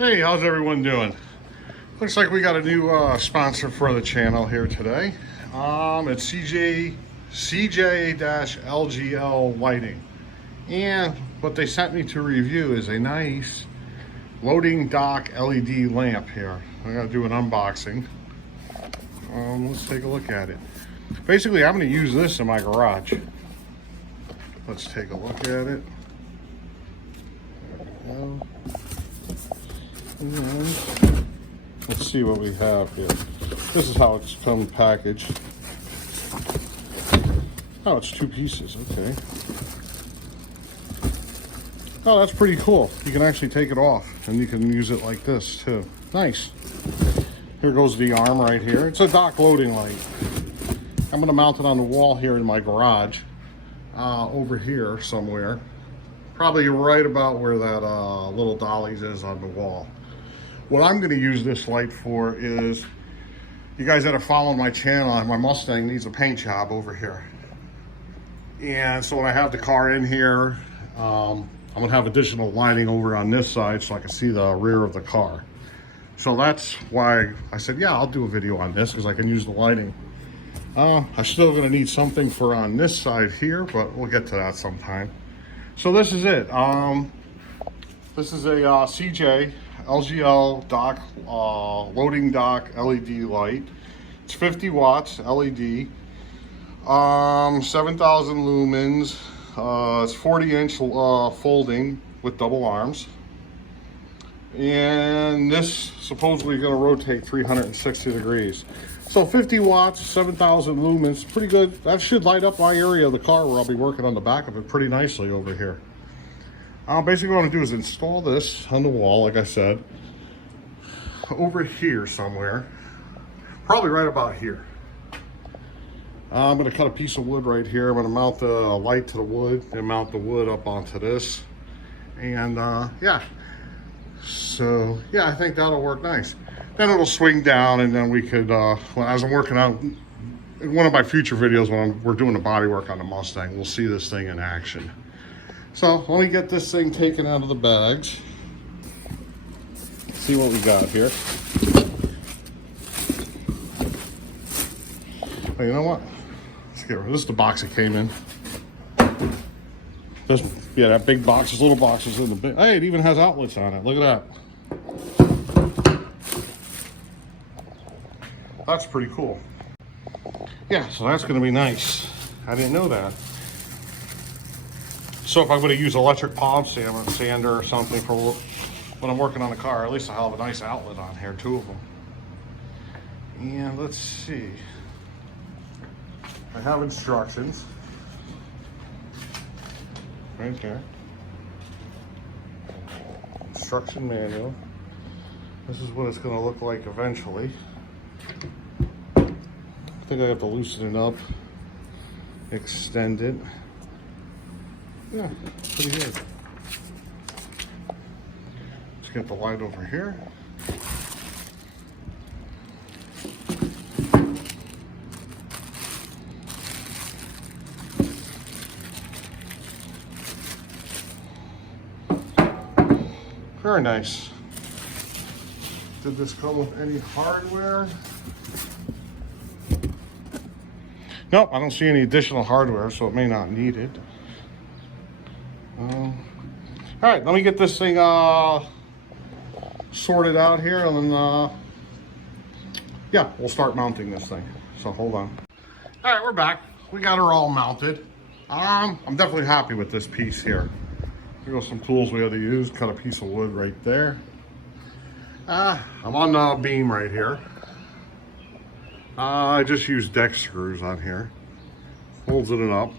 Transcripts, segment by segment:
Hey, how's everyone doing? Looks like we got a new sponsor for the channel here today. It's CJ-LGL lighting. And what they sent me to review is a nice loading dock LED lamp here. I'm gonna do an unboxing. Let's take a look at it. Basically, I'm gonna use this in my garage. Let's take a look at it. There we go. And let's see what we have here. This is how it's come packaged. Oh, it's two pieces, okay. Oh, that's pretty cool. You can actually take it off and you can use it like this too. Nice. Here goes the arm right here. It's a dock loading light. I'm gonna mount it on the wall here in my garage, over here somewhere. Probably right about where that little dollies is on the wall. What I'm going to use this light for is, you guys that are following my channel, my Mustang needs a paint job over here. And so when I have the car in here, I'm going to have additional lighting over on this side so I can see the rear of the car. So that's why I said, yeah, I'll do a video on this because I can use the lighting. I'm still going to need something for on this side here, but we'll get to that sometime. So this is it. This is a CJ-LGL dock, loading dock LED light. It's 50 watts LED, 7,000 lumens. It's 40-inch folding with double arms. And this supposedly going to rotate 360 degrees. So 50 watts, 7,000 lumens, pretty good. That should light up my area of the car where I'll be working on the back of it pretty nicely over here. Basically what I'm gonna do is install this on the wall, like I said, over here somewhere, probably right about here. I'm gonna cut a piece of wood right here. I'm gonna mount the light to the wood and mount the wood up onto this. And yeah, so yeah, I think that'll work nice. Then it'll swing down, and then we could, as I'm working out, in one of my future videos when we're doing the body work on the Mustang, we'll see this thing in action. So let me get this thing taken out of the bags. See what we got here. Oh, you know what? Let's get rid of this. Is the box it came in. This, yeah, that big box, this little box is in the big. Hey, it even has outlets on it. Look at that. That's pretty cool. Yeah, so that's going to be nice. I didn't know that. So if I'm going to use electric palm sander or something for when I'm working on the car, at least I'll have a nice outlet on here, two of them. And let's see. I have instructions right there. Instruction manual. This is what it's going to look like eventually. I think I have to loosen it up, extend it. Yeah, pretty good. Let's get the light over here. Very nice. Did this come with any hardware? Nope, I don't see any additional hardware, so it may not need it. All right, let me get this thing sorted out here, and then yeah, we'll start mounting this thing. So hold on. All right, we're back. We got her all mounted. I'm definitely happy with this piece here. Here go some tools we had to use. Cut a piece of wood right there. I'm on the beam right here. I just used deck screws on here. Holds it up.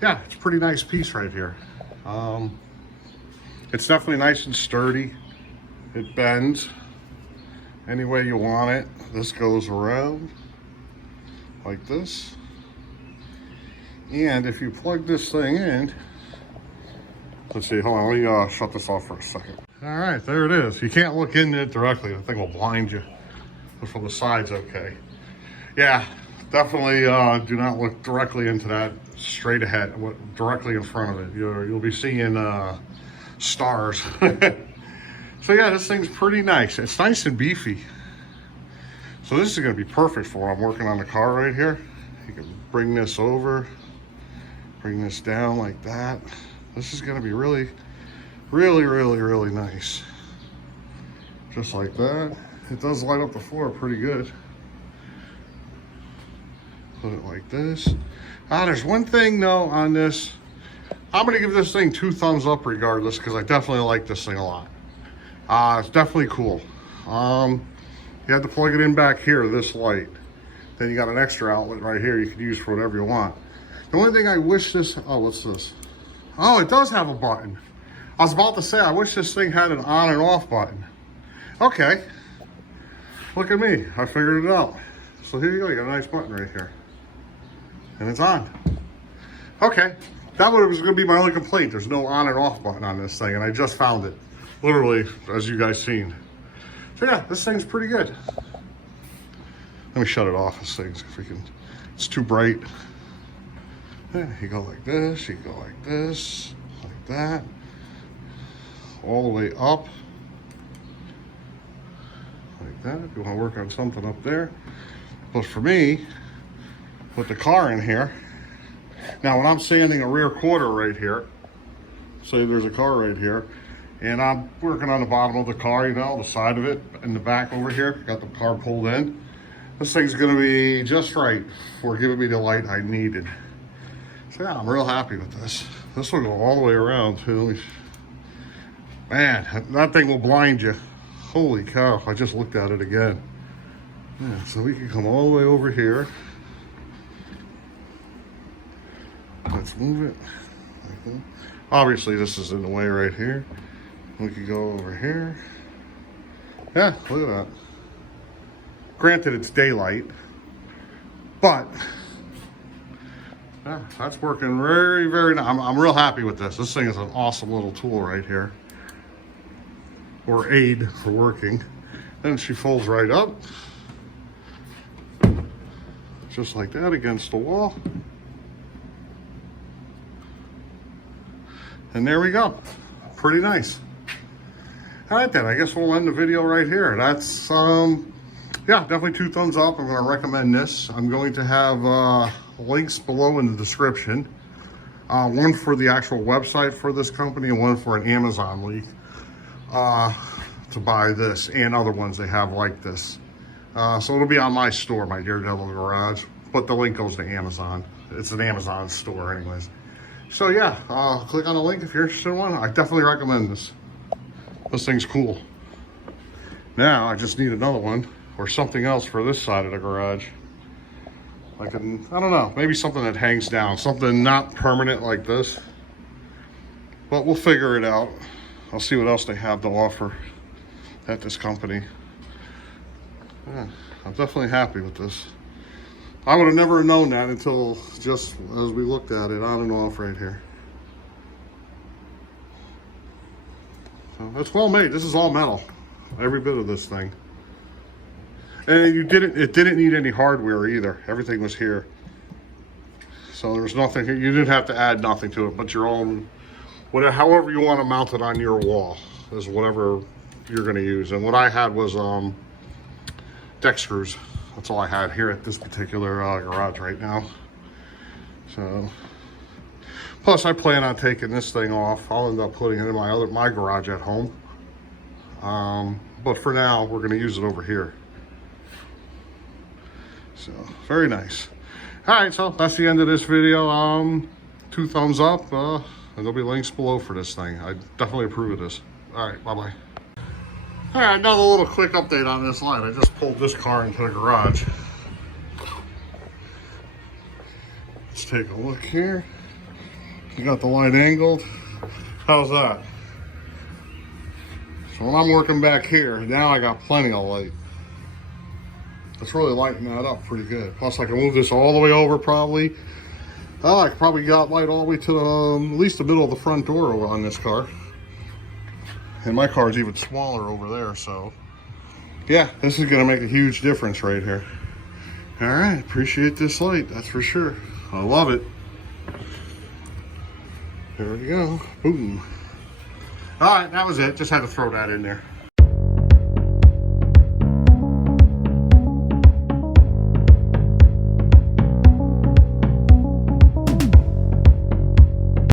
Yeah, it's a pretty nice piece right here. It's definitely nice and sturdy. It bends any way you want it. This goes around like this. And if you plug this thing in, let's see, hold on, let me shut this off for a second. All right, there it is. You can't look in it directly. The thing will blind you. But from the side's okay. Yeah, definitely do not look directly into that straight ahead, directly in front of it. You'll be seeing stars. So yeah, this thing's pretty nice. It's nice and beefy. So this is gonna be perfect for when I'm working on the car right here. You can bring this over, bring this down like that. This is gonna be really, really, really, really nice. Just like that. It does light up the floor pretty good. Put it like this. There's one thing though on this. I'm gonna give this thing 2 thumbs up regardless, because I definitely like this thing a lot. It's definitely cool. You have to plug it in back here, this light. Then you got an extra outlet right here you can use for whatever you want. The only thing I wish this, oh, what's this? Oh, it does have a button. I was about to say, I wish this thing had an on and off button. Okay. Look at me, I figured it out. So here you go, you got a nice button right here. And it's on. Okay, that was gonna be my only complaint. There's no on and off button on this thing, and I just found it. Literally, as you guys seen. So yeah, this thing's pretty good. Let me shut it off, this thing's freaking, it's too bright. Yeah, you go like this, you go like this, like that. All the way up. Like that, if you want to work on something up there. But for me, put the car in here. Now when I'm sanding a rear quarter right here, say there's a car right here, and I'm working on the bottom of the car, you know, the side of it, in the back over here, got the car pulled in. This thing's gonna be just right for giving me the light I needed. So yeah, I'm real happy with this. This will go all the way around too. Man, that thing will blind you. Holy cow, I just looked at it again. Yeah, so we can come all the way over here. Let's move it. Obviously this is in the way right here. We could go over here. Yeah, look at that. Granted, it's daylight, but yeah, that's working very, very nice. I'm real happy with this. This thing is an awesome little tool right here, or aid for working. Then she folds right up, just like that against the wall. And there we go. Pretty nice. All right then, I guess we'll end the video right here. That's, yeah, definitely 2 thumbs up. I'm gonna recommend this. I'm going to have links below in the description. One for the actual website for this company and one for an Amazon link to buy this and other ones they have like this. So it'll be on my store, my Daredevil Garage, but the link goes to Amazon. It's an Amazon store anyways. So yeah, click on the link if you're interested in one. I definitely recommend this. This thing's cool. Now I just need another one or something else for this side of the garage. I don't know, maybe something that hangs down, something not permanent like this. But we'll figure it out. I'll see what else they have to offer at this company. Yeah, I'm definitely happy with this. I would have never known that until just as we looked at it on and off right here. So it's well made. This is all metal, every bit of this thing. And it didn't need any hardware either. Everything was here. So there was nothing, you didn't have to add nothing to it, but your own, whatever, however you want to mount it on your wall is whatever you're going to use. And what I had was deck screws. That's all I had here at this particular garage right now. So, plus I plan on taking this thing off. I'll end up putting it in my garage at home. But for now, we're going to use it over here. So, very nice. All right, so that's the end of this video. 2 thumbs up, and there'll be links below for this thing. I definitely approve of this. All right, bye-bye. All right, another little quick update on this light. I just pulled this car into the garage. Let's take a look here. You got the light angled. How's that? So when I'm working back here, now I got plenty of light. It's really lighting that up pretty good. Plus I can move this all the way over probably. I probably got light all the way to at least the middle of the front door on this car. And my car's even smaller over there, so yeah, this is gonna make a huge difference right here. All right, appreciate this light, that's for sure. I love it. There we go, boom. All right, that was it. Just had to throw that in there.